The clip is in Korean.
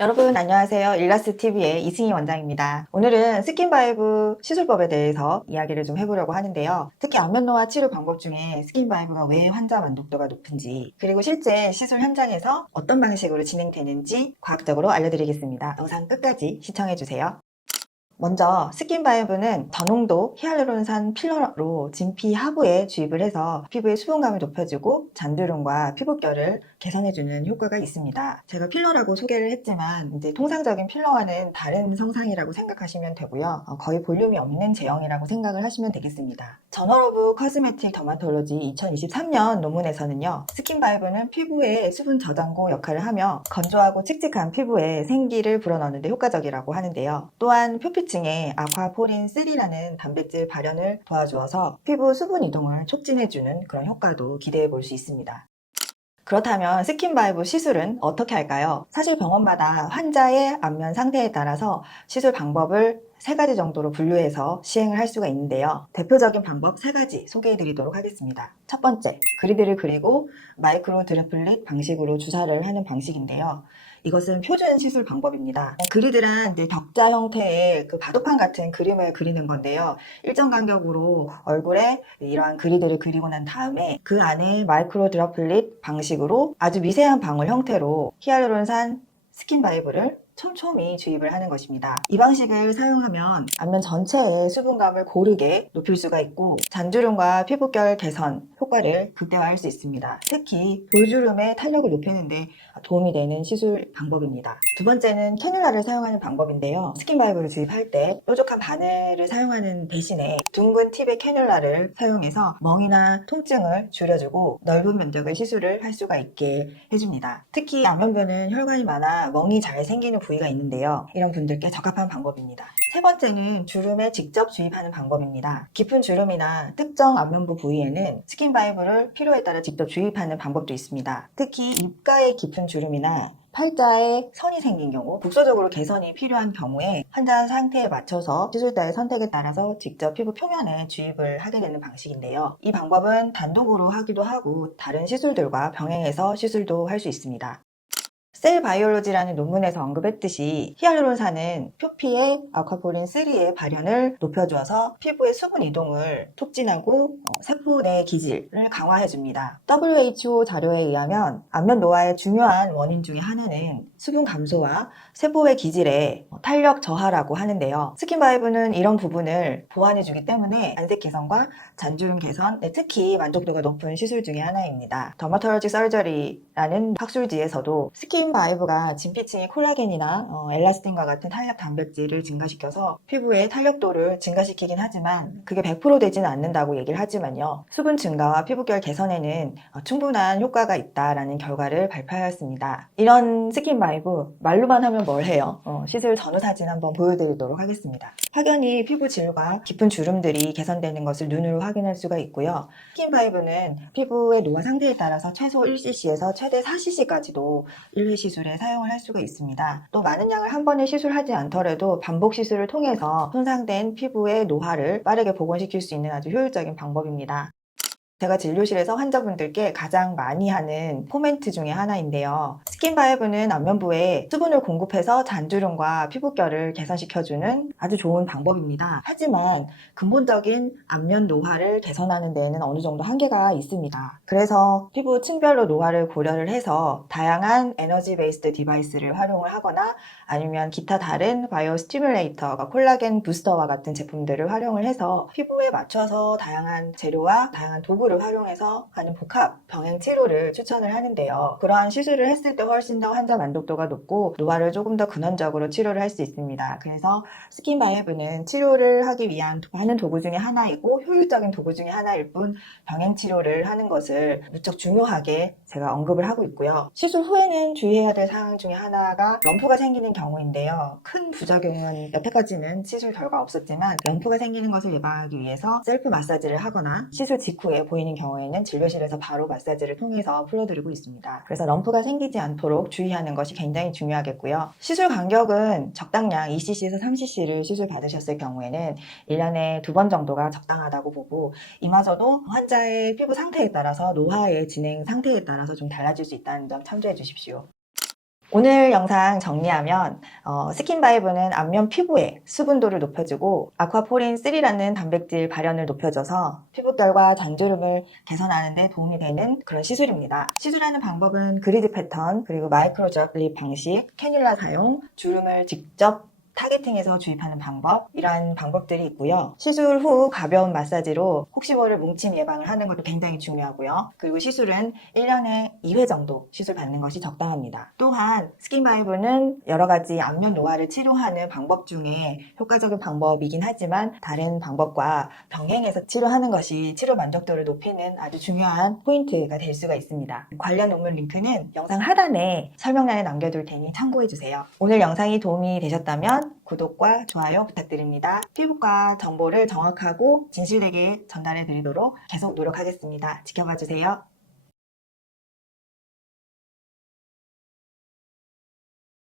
여러분 안녕하세요. 일라스TV의 이승희 원장입니다. 오늘은 스킨바이브 시술법에 대해서 이야기를 좀 해보려고 하는데요. 특히 안면노화 치료 방법 중에 스킨바이브가 왜 환자 만족도가 높은지, 그리고 실제 시술 현장에서 어떤 방식으로 진행되는지 과학적으로 알려드리겠습니다. 영상 끝까지 시청해주세요. 먼저 스킨바이브는 저농도 히알루론산 필러로 진피 하부에 주입을 해서 피부의 수분감을 높여주고 잔주름과 피부결을 개선해주는 효과가 있습니다. 제가 필러라고 소개를 했지만 이제 통상적인 필러와는 다른 성상이라고 생각하시면 되고요. 거의 볼륨이 없는 제형이라고 생각을 하시면 되겠습니다. 저널 오브 코스메틱 더마톨로지 2023년 논문에서는요, 스킨바이브는 피부의 수분 저장고 역할을 하며 건조하고 칙칙한 피부에 생기를 불어넣는 데 효과적이라고 하는데요. 또한 표피층에 아쿠아포린3라는 단백질 발현을 도와주어서 피부 수분 이동을 촉진해주는 그런 효과도 기대해 볼 수 있습니다. 그렇다면 스킨바이브 시술은 어떻게 할까요? 사실 병원마다 환자의 안면 상태에 따라서 시술 방법을 3가지 정도로 분류해서 시행을 할 수가 있는데요. 대표적인 방법 3가지 소개해 드리도록 하겠습니다. 첫 번째, 그리드를 그리고 마이크로 드래플릿 방식으로 주사를 하는 방식인데요. 이것은 표준 시술 방법입니다. 그리드란 격자 형태의 그 바둑판 같은 그림을 그리는 건데요. 일정 간격으로 얼굴에 이러한 그리드를 그리고 난 다음에 그 안에 마이크로 드래플릿 방식으로 아주 미세한 방울 형태로 히알루론산 스킨바이브를 촘촘히 주입을 하는 것입니다. 이 방식을 사용하면 안면 전체의 수분감을 고르게 높일 수가 있고 잔주름과 피부결 개선 효과를 극대화할 수 있습니다. 특히 볼주름의 탄력을 높이는데 도움이 되는 시술 방법입니다. 두 번째는 캐뉼라를 사용하는 방법인데요. 스킨바이브를 주입할 때 뾰족한 바늘을 사용하는 대신에 둥근 팁의 캐뉼라를 사용해서 멍이나 통증을 줄여주고 넓은 면적의 시술을 할 수가 있게 해줍니다. 특히 안면부는 혈관이 많아 멍이 잘 생기는 부위가 있는데요. 이런 분들께 적합한 방법입니다. 세 번째는 주름에 직접 주입하는 방법입니다. 깊은 주름이나 특정 안면부 부위에는 스킨바이브를 필요에 따라 직접 주입하는 방법도 있습니다. 특히 입가에 깊은 주름이나 팔자에 선이 생긴 경우, 국소적으로 개선이 필요한 경우에 환자 상태에 맞춰서 시술자의 선택에 따라서 직접 피부 표면에 주입을 하게 되는 방식인데요. 이 방법은 단독으로 하기도 하고 다른 시술들과 병행해서 시술도 할 수 있습니다. 셀 바이올로지라는 논문에서 언급했듯이 히알루론산은 표피의 아쿠아포린3의 발현을 높여주어서 피부의 수분 이동을 촉진하고 세포 내 기질을 강화해줍니다. WHO 자료에 의하면 안면 노화의 중요한 원인 중에 하나는 수분 감소와 세포의 기질의 탄력 저하라고 하는데요. 스킨바이브는 이런 부분을 보완해주기 때문에 안색 개선과 잔주름 개선, 특히 만족도가 높은 시술 중에 하나입니다. 더마톨로지 서저리라는 학술지에서도 스킨바이브가 진피층의 콜라겐이나 엘라스틴과 같은 탄력 단백질을 증가시켜서 피부의 탄력도를 증가시키긴 하지만 그게 100% 되지는 않는다고 얘기를 하지만요. 수분 증가와 피부결 개선에는 충분한 효과가 있다라는 결과를 발표하였습니다. 이런 스킨바이브 말로만 하면 뭘 해요? 시술 전후 사진 한번 보여드리도록 하겠습니다. 확연히 피부 질과 깊은 주름들이 개선되는 것을 눈으로 확인할 수가 있고요. 스킨바이브는 피부의 노화 상태에 따라서 최소 1cc에서 최대 4cc까지도 1회 시술에 사용을 할 수가 있습니다. 또 많은 양을 한 번에 시술하지 않더라도 반복 시술을 통해서 손상된 피부의 노화를 빠르게 복원시킬 수 있는 아주 효율적인 방법입니다. 제가 진료실에서 환자분들께 가장 많이 하는 코멘트 중에 하나인데요. 스킨바이브는 안면부에 수분을 공급해서 잔주름과 피부결을 개선시켜주는 아주 좋은 방법입니다. 하지만 근본적인 안면 노화를 개선하는 데에는 어느 정도 한계가 있습니다. 그래서 피부 층별로 노화를 고려를 해서 다양한 에너지 베이스드 디바이스를 활용을 하거나 아니면 기타 다른 바이오 스티뮬레이터가 콜라겐 부스터와 같은 제품들을 활용을 해서 피부에 맞춰서 다양한 재료와 다양한 도구를 활용해서 하는 복합 병행 치료를 추천을 하는데요. 그러한 시술을 했을 때 훨씬 더 환자 만족도가 높고 노화를 조금 더 근원적으로 치료를 할 수 있습니다. 그래서 스킨바이브는 치료를 하기 위한 하는 도구 중에 하나이고 효율적인 도구 중에 하나일 뿐 병행 치료를 하는 것을 무척 중요하게 제가 언급을 하고 있고요. 시술 후에는 주의해야 될 사항 중에 하나가 럼프가 생기는 경우인데요. 큰 부작용은 여태까지는 시술 결과 없었지만 럼프가 생기는 것을 예방하기 위해서 셀프 마사지를 하거나 시술 직후에 보이는 경우에는 진료실에서 바로 마사지를 통해서 풀어드리고 있습니다. 그래서 럼프가 생기지 않도록 주의하는 것이 굉장히 중요하겠고요. 시술 간격은 적당량 2cc에서 3cc를 시술 받으셨을 경우에는 1년에 2번 정도가 적당하다고 보고 이마저도 환자의 피부 상태에 따라서 노화의 진행 상태에 따라서 좀 달라질 수 있다는 점 참조해 주십시오. 오늘 영상 정리하면 스킨바이브는 안면 피부의 수분도를 높여주고 아쿠아포린 3라는 단백질 발현을 높여줘서 피부결과 잔주름을 개선하는 데 도움이 되는 그런 시술입니다. 시술하는 방법은 그리드 패턴, 그리고 마이크로적 립 방식, 캐뉼라 사용, 주름을 직접 타겟팅해서 주입하는 방법, 이러한 방법들이 있고요. 시술 후 가벼운 마사지로 혹시 모를 뭉침 예방을 하는 것도 굉장히 중요하고요. 그리고 시술은 1년에 2회 정도 시술 받는 것이 적당합니다. 또한 스킨바이브는 여러 가지 안면 노화를 치료하는 방법 중에 효과적인 방법이긴 하지만 다른 방법과 병행해서 치료하는 것이 치료 만족도를 높이는 아주 중요한 포인트가 될 수가 있습니다. 관련 논문 링크는 영상 하단에 설명란에 남겨둘 테니 참고해주세요. 오늘 영상이 도움이 되셨다면 구독과 좋아요 부탁드립니다. 피부과 정보를 정확하고 진실되게 전달해 드리도록 계속 노력하겠습니다. 지켜봐 주세요.